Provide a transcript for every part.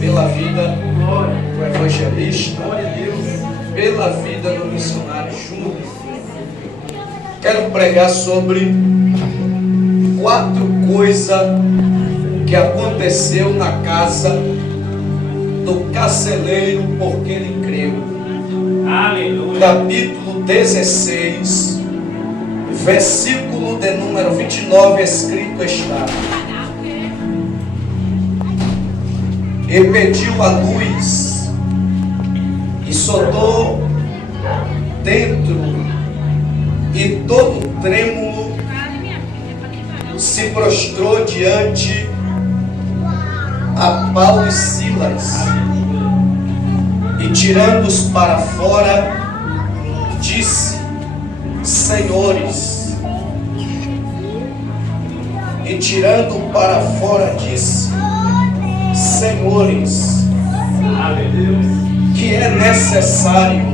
pela vida do evangelista, pela vida do missionário Júnior. Quero pregar sobre 4 coisas que aconteceu na casa do carcereiro porque ele creu. Aleluia. Capítulo 16, versículo de número 29, escrito está: e pediu a luz, e soltou dentro, e todo trêmulo se prostrou diante a Paulo e Silas, e tirando-os para fora, disse: Senhores, e tirando para fora, disse: Senhores, que é necessário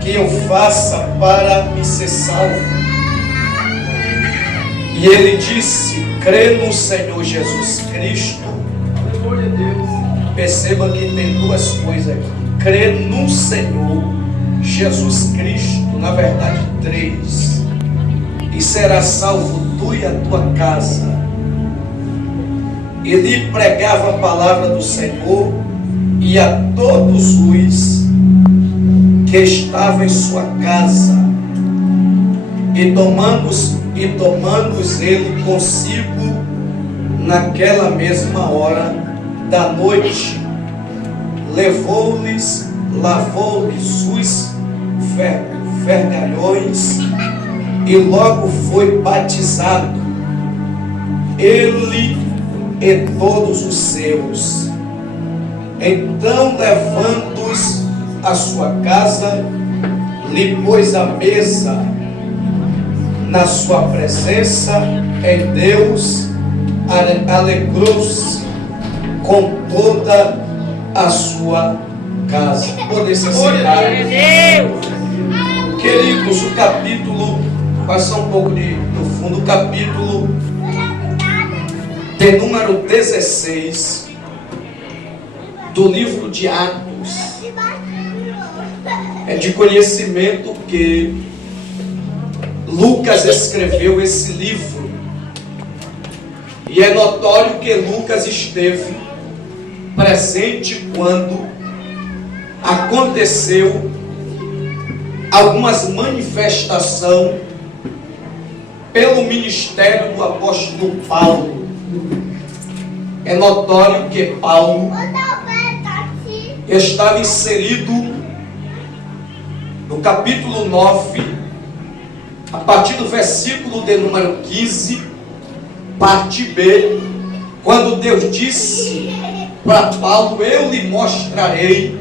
que eu faça para me ser salvo? E ele disse: crê no Senhor Jesus Cristo. Perceba que tem 2 coisas aqui: crê no Senhor Jesus Cristo, na verdade 3, e será salvo tu e a tua casa. Ele pregava a palavra do Senhor, e a todos os que estavam em sua casa, e tomando-os ele consigo naquela mesma hora da noite, levou-lhes, lavou-lhes os vergalhões, e logo foi batizado, ele e todos os seus. Então, levando-os à sua casa, lhe pôs a mesa na sua presença em Deus, alegrou-se com toda a sua casa. Por necessidade, queridos, o capítulo, passar um pouco do fundo, o capítulo de número 16 do livro de Atos, é de conhecimento que Lucas escreveu esse livro, e é notório que Lucas esteve presente quando aconteceu algumas manifestações pelo ministério do apóstolo Paulo. É notório que Paulo estava inserido no capítulo 9, a partir do versículo de número 15, parte B, quando Deus disse para Paulo: eu lhe mostrarei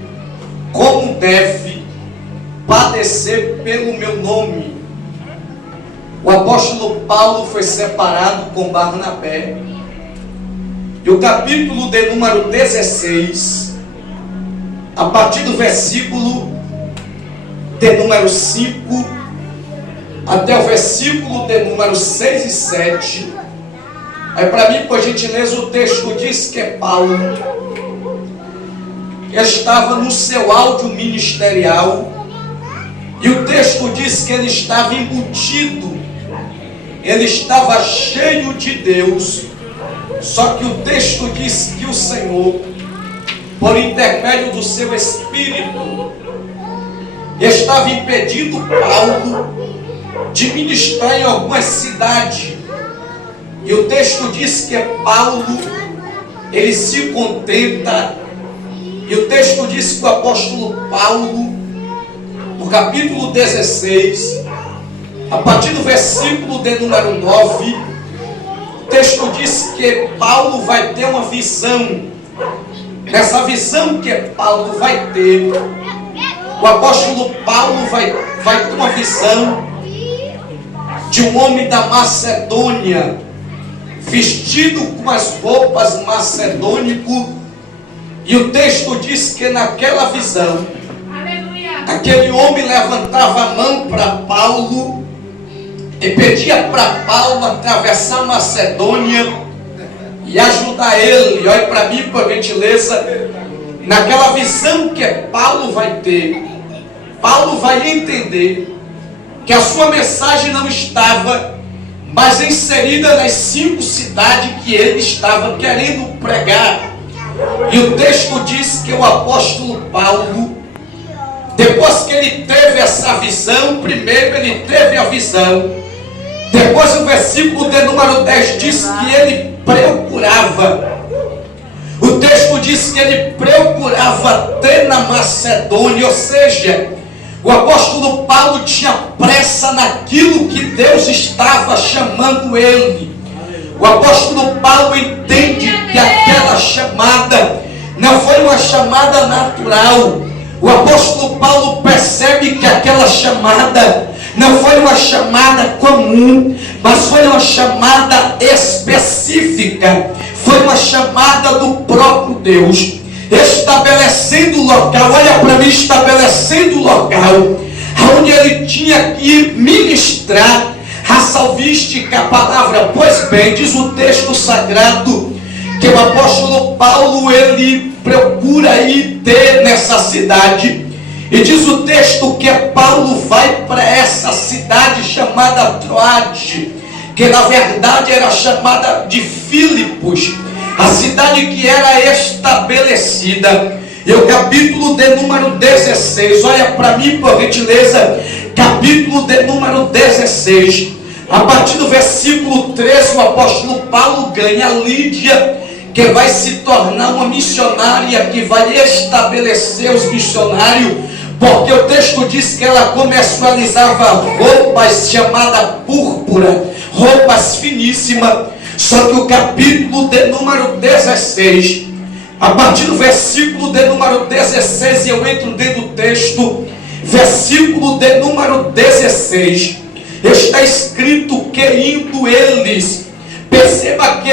como deve padecer pelo meu nome. O apóstolo Paulo foi separado com Barnabé, e o capítulo de número 16, a partir do versículo de número 5 até o versículo de número 6 e 7, aí para mim, por gentileza, o texto diz que Paulo estava no seu áudio ministerial, e o texto diz que ele estava embutido, ele estava cheio de Deus. Só que o texto diz que o Senhor, por intermédio do seu Espírito, estava impedindo Paulo de ministrar em algumas cidades. E o texto diz que Paulo, ele se contenta, e o texto diz que o apóstolo Paulo, no capítulo 16, a partir do versículo de número 9, o texto diz que Paulo vai ter uma visão. Nessa visão que Paulo vai ter, o apóstolo Paulo vai ter uma visão de um homem da Macedônia, vestido com as roupas macedônicas, e o texto diz que naquela visão, aquele homem levantava a mão para Paulo e pedia para Paulo atravessar a Macedônia e ajudar ele. Olhe para mim, por gentileza, naquela visão que Paulo vai ter. Paulo vai entender que a sua mensagem não estava mais inserida nas 5 cidades que ele estava querendo pregar. E o texto diz que o apóstolo Paulo, depois que ele teve essa visão, primeiro ele teve a visão, depois o versículo de número 10 diz que ele procurava. O texto diz que ele procurava ter na Macedônia, ou seja, o apóstolo Paulo tinha pressa naquilo que Deus estava chamando ele. O apóstolo Paulo entende que aquela chamada não foi uma chamada natural. O apóstolo Paulo percebe que aquela chamada não foi uma chamada comum, mas foi uma chamada específica. Foi uma chamada do próprio Deus, estabelecendo o local. Olha para mim, estabelecendo o local onde ele tinha que ministrar a salvística palavra. Pois bem, diz o texto sagrado que o apóstolo Paulo, ele procura ir ter nessa cidade, e diz o texto que Paulo vai para essa cidade chamada Troade, que na verdade era chamada de Filipos, a cidade que era estabelecida. E o capítulo de número 16, olha para mim por gentileza, capítulo de número 16, a partir do versículo 13, o apóstolo Paulo ganha Lídia, que vai se tornar uma missionária, que vai estabelecer os missionários, porque o texto diz que ela comercializava roupas chamadas púrpura, roupas finíssimas. Só que o capítulo de número 16, a partir do versículo de número 16, eu entro dentro do texto, versículo de número 16, está escrito que indo eles, perceba que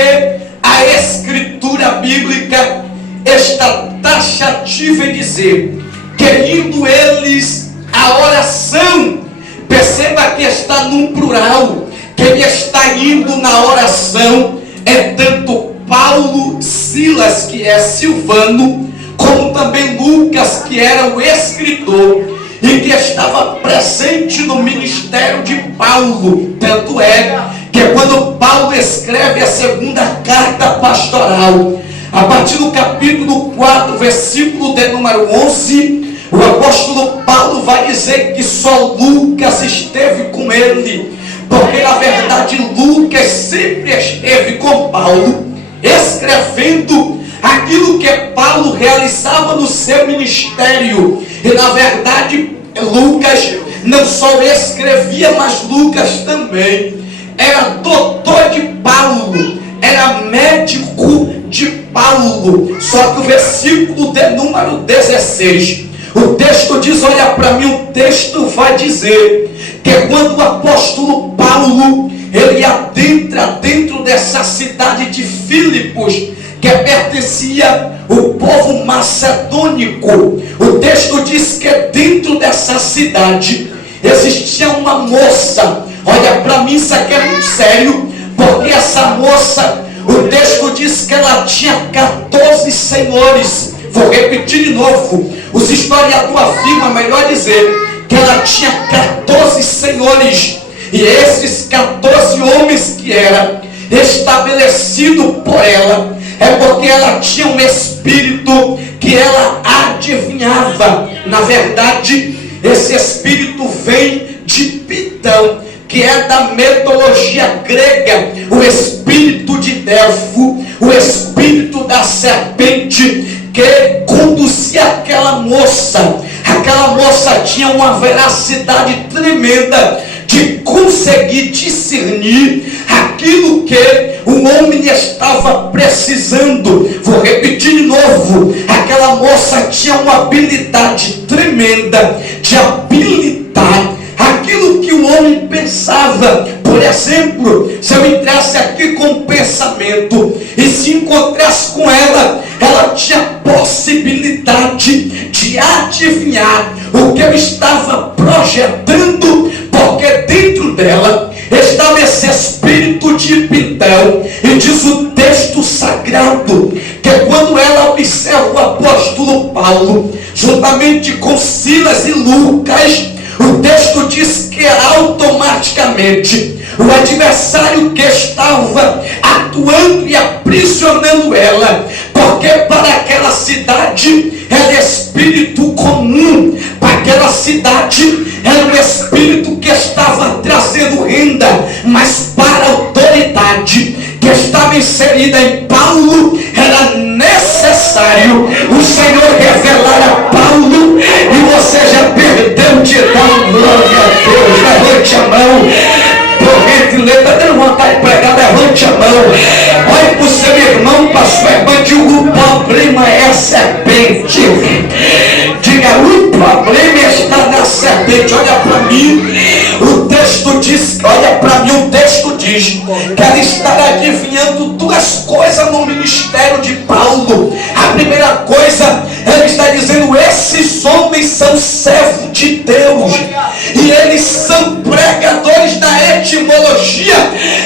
a escritura bíblica está taxativa em dizer que indo eles a oração, perceba que está num plural, que ele está indo na oração, é tanto Paulo, Silas, que é Silvano, como também Lucas, que era o escritor, e que estava presente no ministério de Paulo. Tanto é que quando Paulo escreve a segunda carta pastoral, a partir do capítulo 4, versículo de número 11, o apóstolo Paulo vai dizer que só Lucas esteve com ele, porque na verdade Lucas sempre esteve com Paulo, escrevendo aquilo que Paulo realizava no seu ministério. E na verdade Lucas não só escrevia, mas Lucas também era doutor de Paulo, era médico de Paulo. Só que o versículo de número 16, o texto diz, olha para mim, o texto vai dizer que quando o apóstolo Paulo, ele adentra dentro dessa cidade de Filipos, que pertencia ao povo macedônico, o texto diz que dentro dessa cidade existia uma moça. Olha para mim, isso aqui é muito sério, porque essa moça, o texto diz que ela tinha 14 senhores. Vou repetir de novo, os historiadores afirmam, melhor dizer, que ela tinha 14 senhores, e esses 14 homens que era estabelecido por ela, é porque ela tinha um espírito que ela adivinhava. Na verdade, esse espírito vem de Pitão, que é da mitologia grega, o espírito de Delfo, o espírito da serpente, que conduzia aquela moça. Aquela moça tinha uma veracidade tremenda de conseguir discernir aquilo que o homem estava precisando. Vou repetir de novo, aquela moça tinha uma habilidade tremenda de habilitar aquilo que o homem pensava. Por exemplo, se eu entrasse aqui com um pensamento e se encontrasse com ela, ela tinha possibilidade de adivinhar o que eu estava projetando, porque dentro dela estava esse espírito de Pitão. E diz o texto sagrado sagrado, que quando ela observa o apóstolo Paulo, juntamente com Silas e Lucas, o texto diz que automaticamente o adversário que estava atuando e aprisionando ela, porque para aquela cidade era espírito comum, para aquela cidade era um espírito que estava trazendo renda, mas para a autoridade que estava inserida em Paulo, era necessário o Senhor revelar a Paulo, e você já perdeu de dar glória a Deus. Levante a mão. Por gentileza, está dando vontade de pregar, levante a mão. Olhe para o seu irmão, para a sua irmã, diga: o problema é a serpente. Diga: o problema está na serpente. Olha para mim, o texto diz, olha para mim, o texto diz que ela estará adivinhando duas coisas no ministério de Paulo. A primeira coisa, ela está dizendo: esses homens são servos de Deus, e eles são pregadores da etimologia.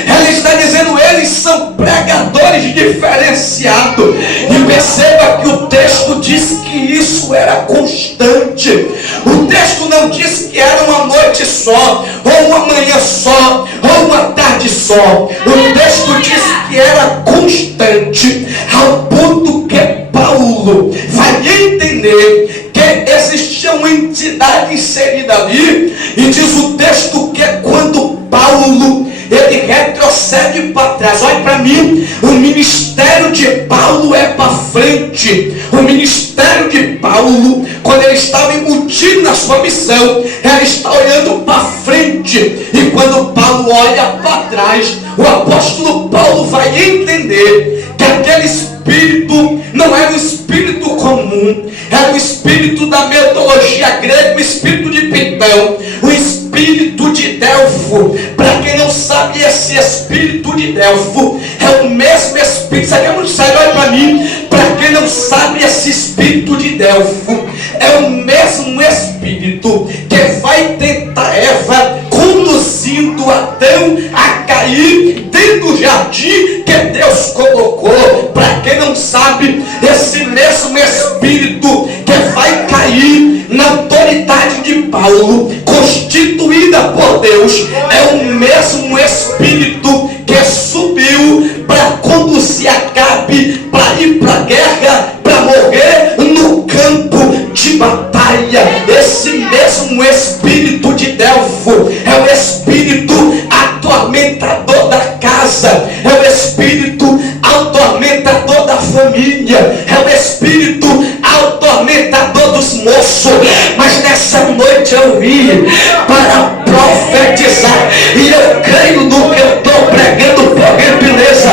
Ela está dizendo: eles são pregadores diferenciados. E perceba que o texto diz que isso era constante. O texto não diz que era uma noite só, ou uma manhã só, ou uma tarde só. O texto diz que era constante, ao ponto que Paulo vai entender que existia uma entidade inserida ali. E diz o texto que quando Paulo ele retrocede para trás, olha para mim, o ministério de Paulo é para frente. O ministério de Paulo, quando ele estava embutido na sua missão, ele está olhando para frente. E quando Paulo olha para trás, o apóstolo Paulo vai entender que aquele espírito não era um espírito comum, era um espírito da metodologia grega, um espírito de Pitão, um espírito de Delfo. Para quem não sabe, esse espírito de Delfo é o mesmo espírito. Isso aqui é muito sério, olha para mim. Para quem não sabe, esse espírito de Delfo é o mesmo espírito que vai tentar Eva, conduzindo Adão a cair dentro do jardim que Deus colocou. Para quem não sabe, esse mesmo espírito que vai cair na autoridade de Paulo, constituída por Deus, é o mesmo espírito que subiu para conduzir Acabe para ir para a guerra, para morrer no campo de batalha. Esse mesmo espírito de Delfo é o espírito atormentador da casa, é o espírito atormentador da família, é o espírito atormentador dos moços. Mas nessa noite eu vim para profetizar, e eu creio no que eu estou pregando, por gentileza.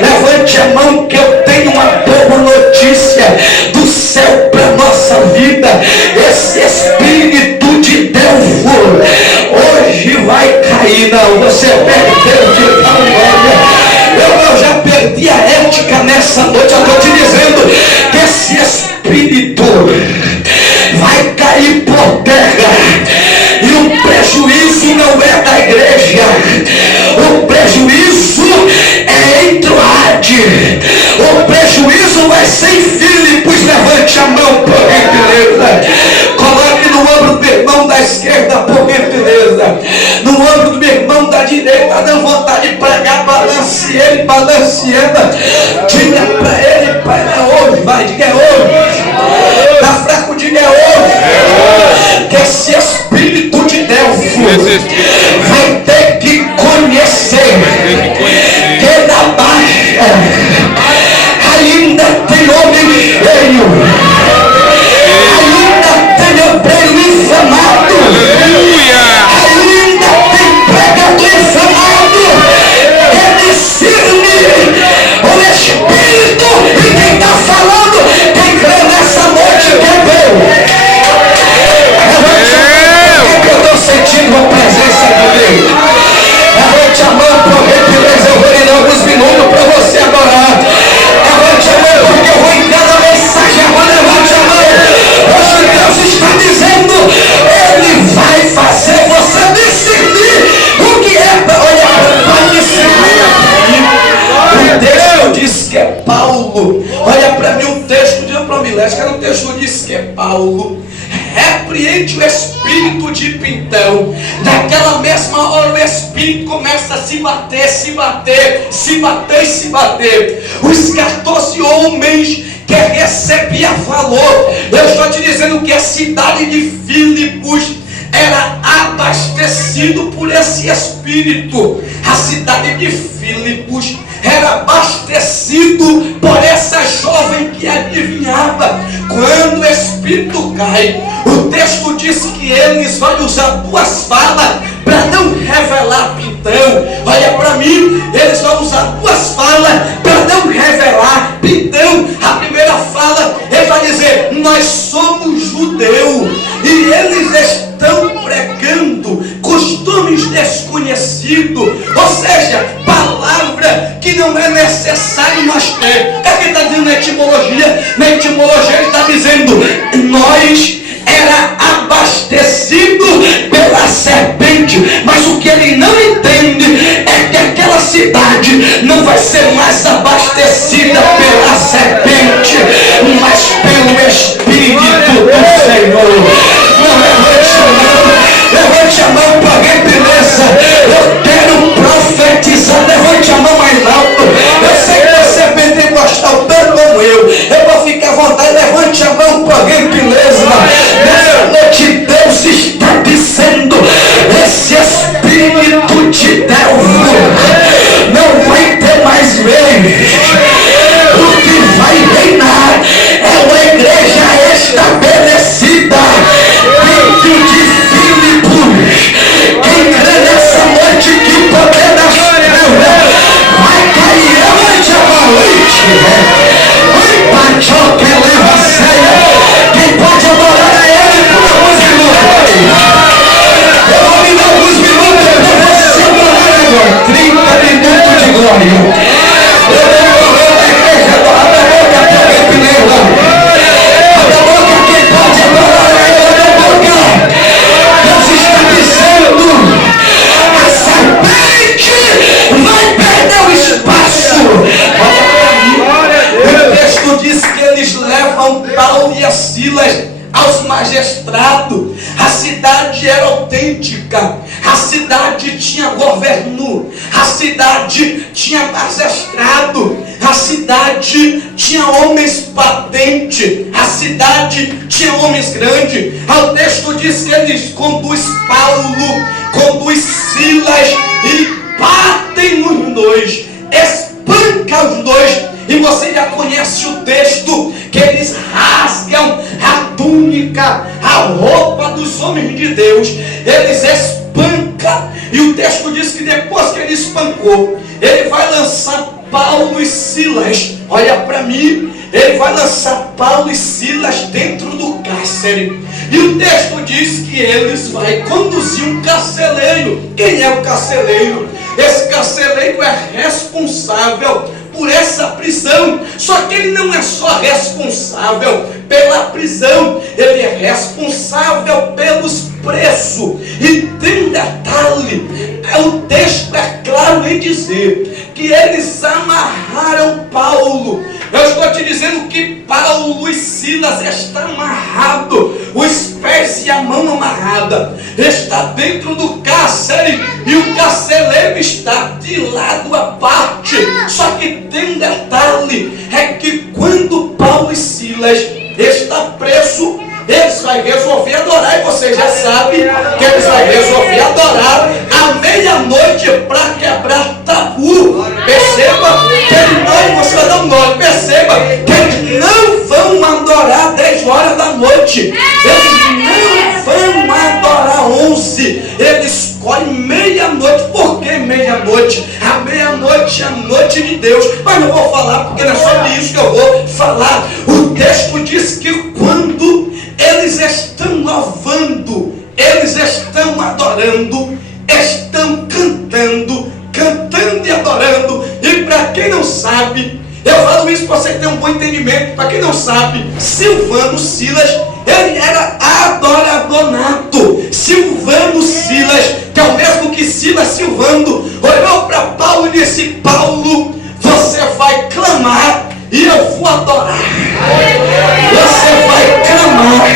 Levante a mão que eu tenho uma boa notícia do céu para nossa vida. Esse espírito de Delfo hoje vai cair. Não, você perdeu de tal glória. Eu já perdi a ética nessa noite. Eu estou te dizendo que esse espírito vai cair por terra. E o prejuízo não é da igreja, o prejuízo é em Troade, o prejuízo vai ser em Filipos. Levante a mão, por gentileza. Coloque no ombro do irmão da esquerda, por gentileza. No ombro do meu irmão da direita, dando vontade de pregar. Balance ele, balance ela. Diga para ele: pai, é hoje. Vai, diga: é hoje. Tá fraco, diga: é hoje. Que esse espírito de Delfo vai ter que conhecer que na baixa ainda tem homem feio, ainda tem obreiro infamado, ainda tem pregador infamado que discerne o espírito. E quem está falando, quem crê nessa noite, quem veio. Paulo, olha para mim, o texto de Ambromilés, que era um texto diz que Paulo repreende o espírito de Pintão. Naquela mesma hora o espírito começa a se bater, se bater, se bater e se bater. Os 14 homens que recebia valor, eu estou te dizendo que a cidade de Filipos era abastecido por esse espírito. A cidade de Filipos era abastecido por essa jovem que adivinhava. Quando o espírito cai, o texto diz que eles vão usar duas falas para não revelar Pintão. Olha para mim, eles vão usar duas falas para não revelar Pintão. A primeira fala, ele vai dizer: nós somos judeus, e eles estão pregando costumes desconhecidos, ou seja, palavra que não é necessário nós ter. O que ele está dizendo na etimologia? Na etimologia ele está dizendo: nós era abastecido pela serpente. Mas o que ele não entende é que aquela cidade não vai ser mais abastecida pela serpente, mas pelo Espírito do Senhor. Levante a mão para alguém, beleza? Eu quero profetizar. Levante a mão mais alto. Eu sei que você é pentecostal tanto como eu vou ficar à vontade. Levante a mão para alguém, beleza? Nessa noite Deus está dizendo: esse Espírito de Deus não vai ter mais vez. O que vai reinar é uma igreja estabelecida dentro de Filipos. Quem crê nessa noite que o poder das trevas vai cair hoje à noite? Oi, Pachó, que leva a sério. Quem pode adorar a Ele por alguns minutos? Eu vou me dar alguns minutos para você adorar agora. 30 minutos de glória. Eu vou da igreja, abre a boca para alguém primeiro. Abre a boca, quem pode adorar a Ele, abre a boca. Deus está dizendo: a serpente vai perder o espaço. O texto diz que eles levam Paulo e Silas aos magistrados. A cidade era autêntica, a cidade tinha governo, a cidade tinha magistrado, a cidade tinha homens patentes, a cidade tinha homens grandes. O texto diz que eles conduz Paulo, conduz Silas e batem os dois, espanca os dois. E você já conhece o texto, que eles rasgam a túnica, a roupa dos homens de Deus, eles espancam. E o texto diz que depois que ele espancou, ele vai lançar Paulo e Silas, olha para mim, ele vai lançar Paulo e Silas dentro do cárcere. E o texto diz que eles vão conduzir um carcereiro. Quem é o carcereiro? Esse carcereiro é responsável por essa prisão. Só que ele não é só responsável pela prisão, ele é responsável pelos presos. E tem um detalhe, o texto é claro em dizer que eles amarraram Paulo. Eu estou te dizendo que Paulo e Silas estão amarrados, os pés e a mão amarrada, está dentro do cárcere e o carcereiro está de lado à parte. Só que tem um detalhe, é que quando Paulo e Silas estão presos, eles vão resolver adorar, e você já sabe que eles vão resolver adorar à meia-noite para quebrar tabu. Perceba que eles não, você vai dar um nome, perceba que eles não vão adorar 10 horas da noite, eles não vão adorar 11, eles escolhem meia-noite. Por que meia-noite? A meia-noite é a noite de Deus, mas não vou falar porque não é sobre isso que eu vou falar. O texto diz que quando eles estão louvando, eles estão adorando, estão cantando e adorando. E para quem não sabe, eu falo isso para você ter um bom entendimento. Para quem não sabe, Silvano Silas, ele era adorador nato. Silvano Silas, que é o mesmo que Silas Silvano, olhou para Paulo e disse: Paulo, você vai clamar e eu vou adorar. Você vai clamar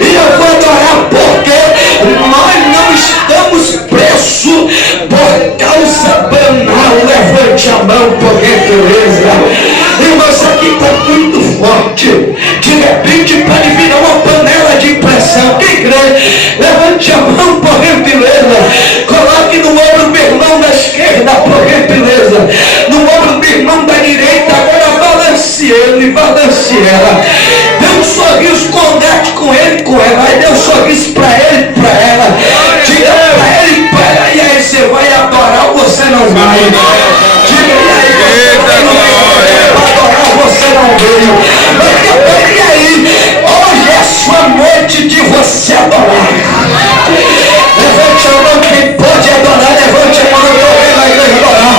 e eu vou adorar, porque nós não estamos presos por causa banal. Levante a mão, por gentileza. Irmão, isso aqui está muito forte. De repente pode virar uma panela de pressão. Quem crê? Levante a mão, por gentileza. Coloque no ombro do irmão da esquerda, por gentileza. No ombro do irmão da direita. Agora balance ele, balance ela. Dê um sorriso, conecte com ele, com ela. Aí dê um sorriso para ele, para ela. Diga para ele, para ela. E aí você vai adorar ou você não vai? Diga aí, você vai adorar ou você não veio? E aí, hoje é a sua noite de você adorar. Levante a mão quem pode adorar. Levante a mão, eu venho na igreja adorar.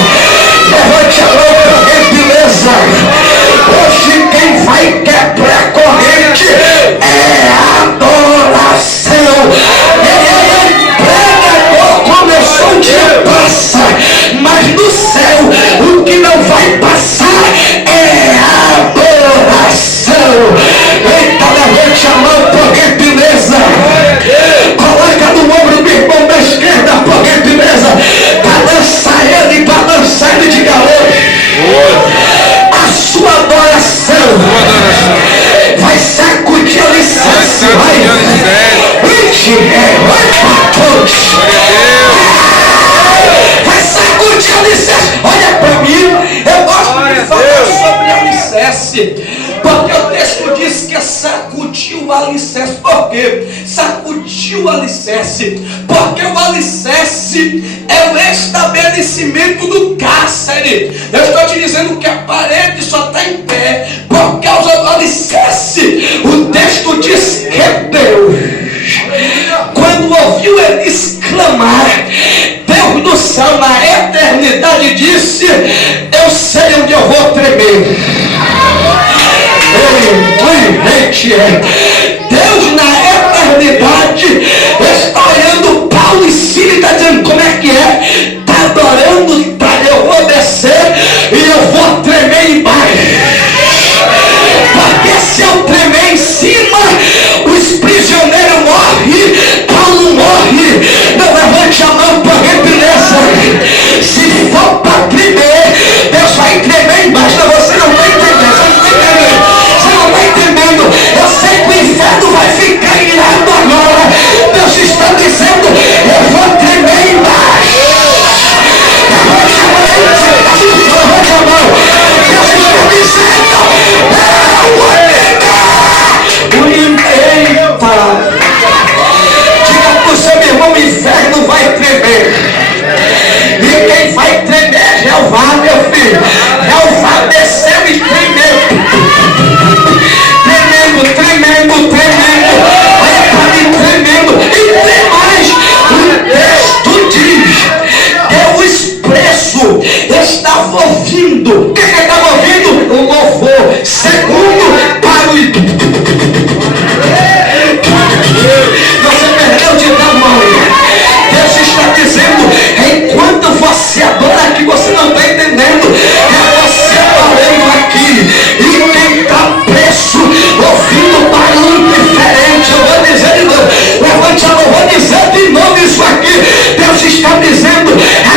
Levante a mão, por gentileza. Hoje quem vai quebrar a corrente é a adoração. Pregador começou um dia passa, mas no céu o que não vai passar é a adoração. Eita, levante a mão, por gentileza. Coloca no ombro do irmão da esquerda, por gentileza. Balança ele de garoto. A sua adoração vai sacudir a licença. Vai sacudir a licença. Olha para mim, eu gosto de falar sobre alicerce, porque o texto diz que sacudiu o alicerce. Por quê? Sacudiu o alicerce porque o alicerce é o estabelecimento do cárcere. Eu estou te dizendo que a parede só está em pé por causa do alicerce. O texto diz que Deus, quando ouviu eles clamar, Deus do céu na eternidade disse: eu sei onde eu vou tremer. Deus na eternidade está olhando Paulo e Silas, está dizendo: como é que é? Está adorando, tá? Eu vou descer e eu vou tremer embaixo. Porque se eu tremer em cima, os prisioneiros morrem, Paulo morre. Não levante a mão, por gentileza. Se for para tremer, Deus vai tremer embaixo. Não, você não está entendendo, você não está entendendo. Eu sei que o inferno vai ficar irado agora. Deus está dizendo: eu vou tremer embaixo. Levante a mão. Deus está dizendo: eu vou tremer. Eita! Diga para o seu irmão: o inferno vai tremer. E quem vai tremer é Jeová, meu filho. Jeová desceu e tremeu. Tremendo. Olha para mim, tremendo. E tem mais. O texto diz que o expresso estava ouvindo. O que ele estava ouvindo? O louvor. Segundo, para o... Você perdeu de tamanho. Deus está dizendo: enquanto você adora aqui, você não está entendendo. É você adorando aqui. E quem está preso, ouvindo barulho diferente. Eu vou dizer de novo. Levante a mão, vou dizer de novo isso aqui. Deus está dizendo: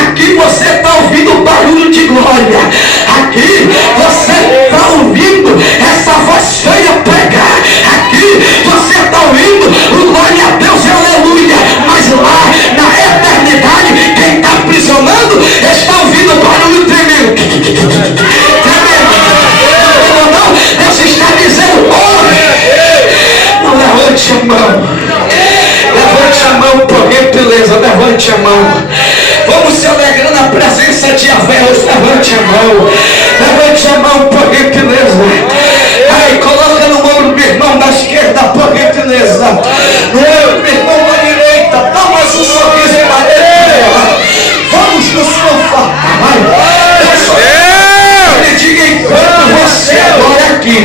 aqui você está ouvindo barulho de glória. Aqui você está ouvindo essa voz feia pregar. Aqui você está ouvindo o glória a Deus e aleluia. Mas lá na eternidade, quem está aprisionando está ouvindo barulho tremendo. Não, Deus está dizendo: não, levante a mão. Levante a mão, por gentileza, levante a mão. Vamos se alegrar na presença de Yahvé. Levante a mão. Levante a mão, por gentileza. Aí, coloca no ombro do irmão da esquerda, por gentileza. No ombro do irmão da direita. Dá mais um sorriso para ele. Vamos nos confortar. Ele diga: enquanto você adora aqui,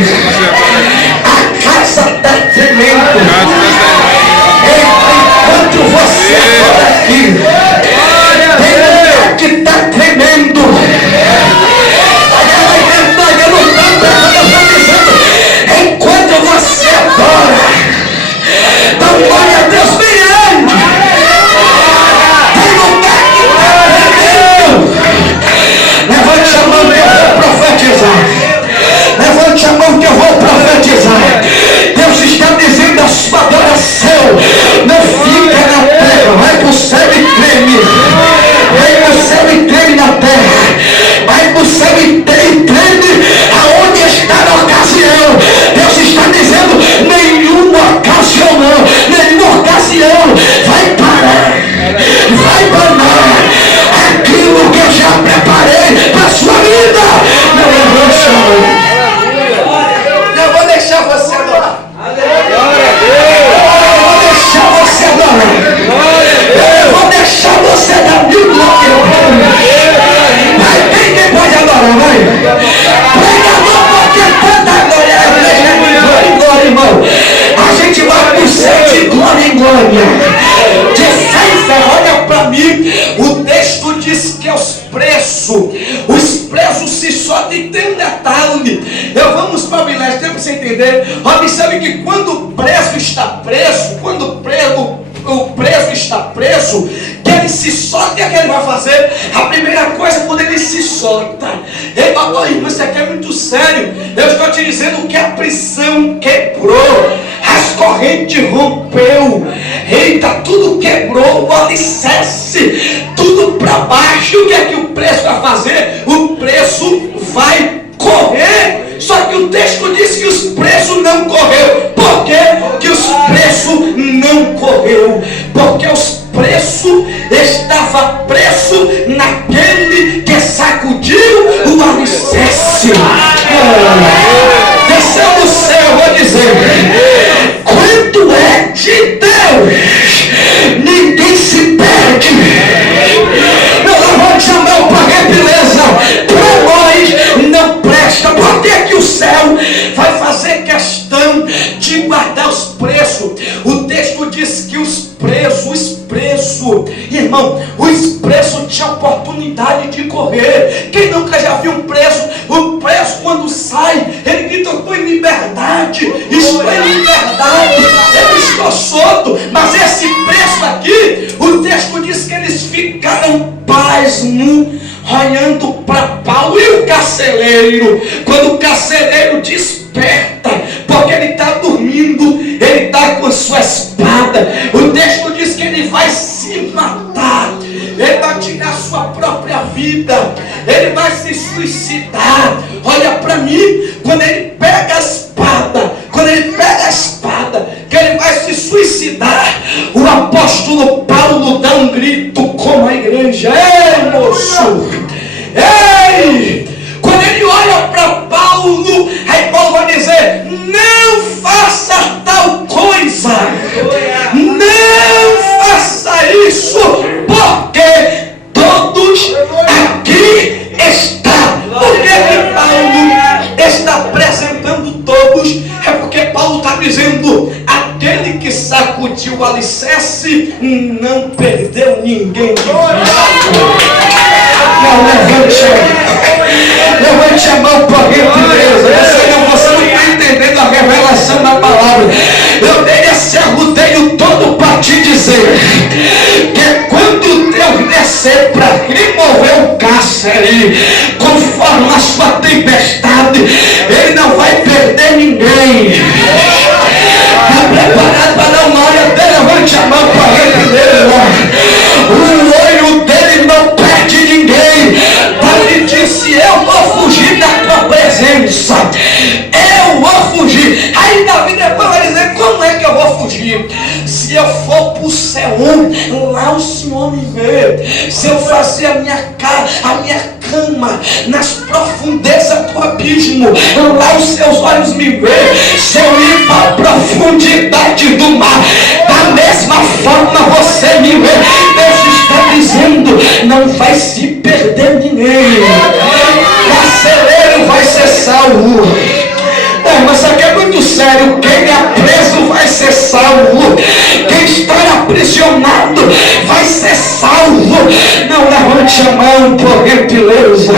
a casa está tremendo. Enquanto você adora aqui, tem lugar que está tremendo. Não está carne. Vamos para Bilés, tem para você entender. Observe que quando o preso está preso, o preso está preso, que ele se solta, o que ele vai fazer? A primeira coisa, quando ele se solta, ele fala: irmão, isso aqui é muito sério. Eu estou te dizendo que a prisão quebrou, as correntes rompeu, eita, tudo quebrou, o alicerce, tudo para baixo. O que é que o preso vai fazer? O preso vai correr. Só que o texto diz que os presos não correram. Por quê que os presos não correram? Porque os presos estavam presos naquele que sacudiu o alicerce. Desceu do céu, vou dizer, quanto é de Deus, ninguém se perde. Não levante a mão para a beleza, para nós não presta. Por que que o céu vai fazer questão de guardar os presos? O texto diz que os presos, irmão, os presos tinham oportunidade de correr. Quem nunca já viu um preso? O preso, quando sai, ele grita: estou em liberdade, estou em liberdade, eu estou solto. Mas esse preso aqui, o texto diz que eles ficaram pasmos, olhando para Paulo. E o carcereiro, quando o carcereiro desperta, porque ele está dormindo, ele está com a sua espada, o texto diz que ele vai se matar, ele vai tirar sua própria vida, ele vai se suicidar. Olha para mim, quando ele pega a espada, que ele vai se suicidar, o apóstolo Paulo dá um grito como a igreja: ei, moço, ei! Quando ele olha para Paulo, aí Paulo vai dizer: não faça tal coisa, não faça isso, porque todos aqui estão. Por que Paulo está apresentando todos? É porque Paulo está dizendo: aquele que sacudiu o alicerce não perdeu ninguém de vista. Não, levante a mão para a gentileza. Você não está entendendo a revelação da palavra. Eu dei esse arrudeio todo para te dizer que quando Deus descer para remover o cárcere, conforme a sua tempestade, Ele não vai perder ninguém. Está preparado para dar uma olha dele? Levante a mão para a gentileza. O olho dele não perde ninguém. Davi disse: eu vou fugir da tua presença, eu vou fugir. Aí Davi depois vai dizer: como é que eu vou fugir? Se eu for para o céu, lá o Senhor me vê. Se eu fazer a minha cama nas profundezas do abismo, lá os seus olhos me vê. Se eu ir para a profundidade do mar, da mesma forma você me vê. Deus está dizendo: não vai se perder ninguém. Carcereiro vai ser salvo. Mas isso aqui é muito sério. Quem é preso vai ser salvo. Quem está aprisionado vai ser salvo. Não levante a mão, por gentileza.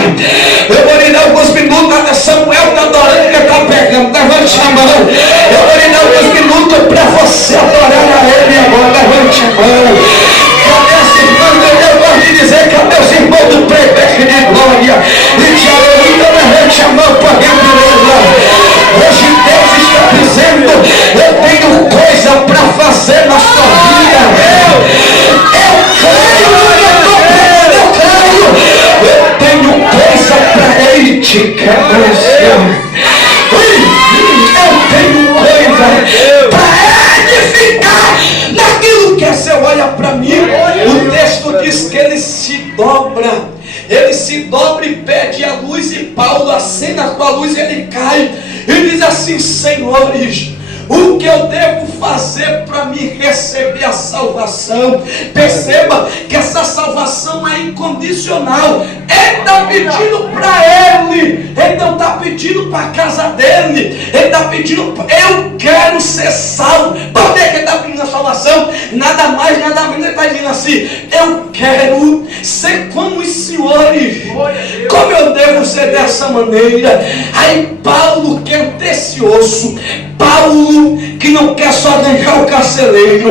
Eu vou lhe dar alguns minutos. Samuel está adorando, ele está pegando. Levante a mão. Eu vou lhe dar alguns minutos para você adorar a Ele agora. Levante a mão. Cadê esse irmão? Eu gosto de dizer: cadê os irmãos do prefeito de glória e de aleluia? Levante a mão, por gentileza. Hoje Deus está dizendo: eu tenho coisa para fazer na sua vida. Eu tenho coisa para ele te cabeça. Eu tenho coisa para edificar naquilo que é seu. Olha para mim, o texto diz que ele se dobra. Ele se dobra e pede a luz, e Paulo acena com a luz e ele cai. E diz assim: senhores, o que eu devo fazer para me receber a salvação? Perceba que essa salvação é incondicional. Ele está pedindo para ele não está pedindo para a casa dele. Ele está pedindo: eu quero ser salvo. Por que ele está pedindo a salvação? Nada mais, nada menos. Ele está dizendo assim: eu quero ser como os senhores senhores, como eu devo ser dessa maneira? Aí Paulo, que é antecioso, Paulo que não quer só deixar o carcereiro,